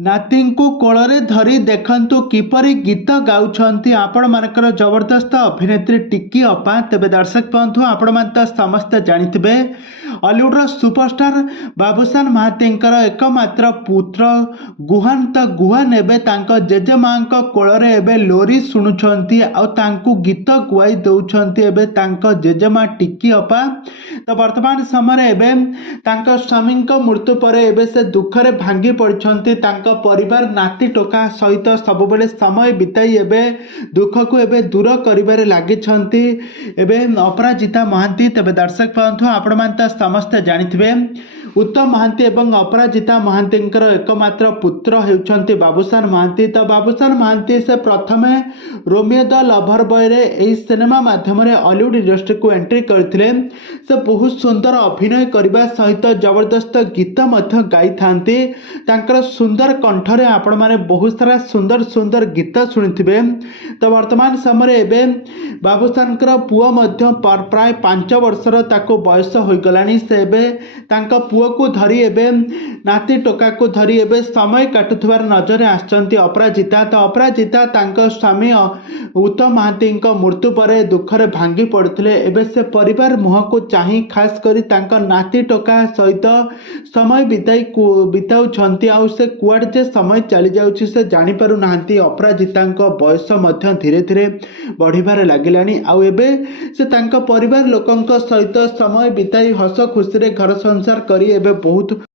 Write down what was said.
नाती को कोଳରେ धरी देखंतु किपरि गीत गाउछंती आपण मानकर जबरदस्त अभिनेत्री टिक्की अपा। तेबे दर्शक बंधु आपण मान तो समस्त जानिथिबे हॉलीवुड सुपरस्टार बाबूशान महातींकर एकमात्र पुत्र गुहान। तो गुहान एबे तांको जेजेमा कोଳରେ एबे लोरी शुणुछंती आ तांको गीत गुआई दउछंती एबे तांको जेजेमा टिक्की अपा। तो वर्तमान समय एबे तांको स्वामी मृत्यु पर एबे से दुखरे भांगी पड़छंती। तांको परिवार नाती टोका सहित सबुबले समय बिताई एबे दुख को एबे दूर करिबारे लागिछंती एबे अपराजिता महांती। तेबे दर्शक बंधु आपण मान तो समस्त जानिथिबे उत्तम महांती एवं अपराजिता महांतींकर एकमात्र पुत्र हेउछंती बाबूशान महांती। तो बाबूशान महांती से प्रथमे रोमियो द लभर बॉय रे एही सिनेमा माध्यम रे हॉलीवुड इंडस्ट्री को एंट्री करथिले। से बहुत सुंदर अभिनय करबा सहित जबरदस्त गीत मध्य गाई थांती। तांकर सुंदर कंठरे आपण माने बहुत सारा सुंदर सुंदर गीत सुनिथिबे। तो वर्तमान समय एबे बाबूशानकर पुओ मध्य प्राय 5 वर्षर ताको बयस होई गलानी। से एबे तांका पुओ को धरी एबे नाती टोका को धरी एबे समय काटुथबार नजर आछंती अपराजिता। तो अपराजिता तांका स्वामी उत्तम महांती मृत्यु पर दुखरे भांगी पड़थिले। एबे से परिवार मुह को चाही खास करी तांका नाती टोका सहित समय बिताउछंती। आ से कुआड जे समय चली जाउछि से जानि पारु नाहंती। अपराजितांक बयस मध्य धीरे धीरे बढ़िबार लागिलानी। आ एबे से तांका परिवार लोकंक सहित समय बिताई हस खुशी रे घर संसार करी एबे बहुत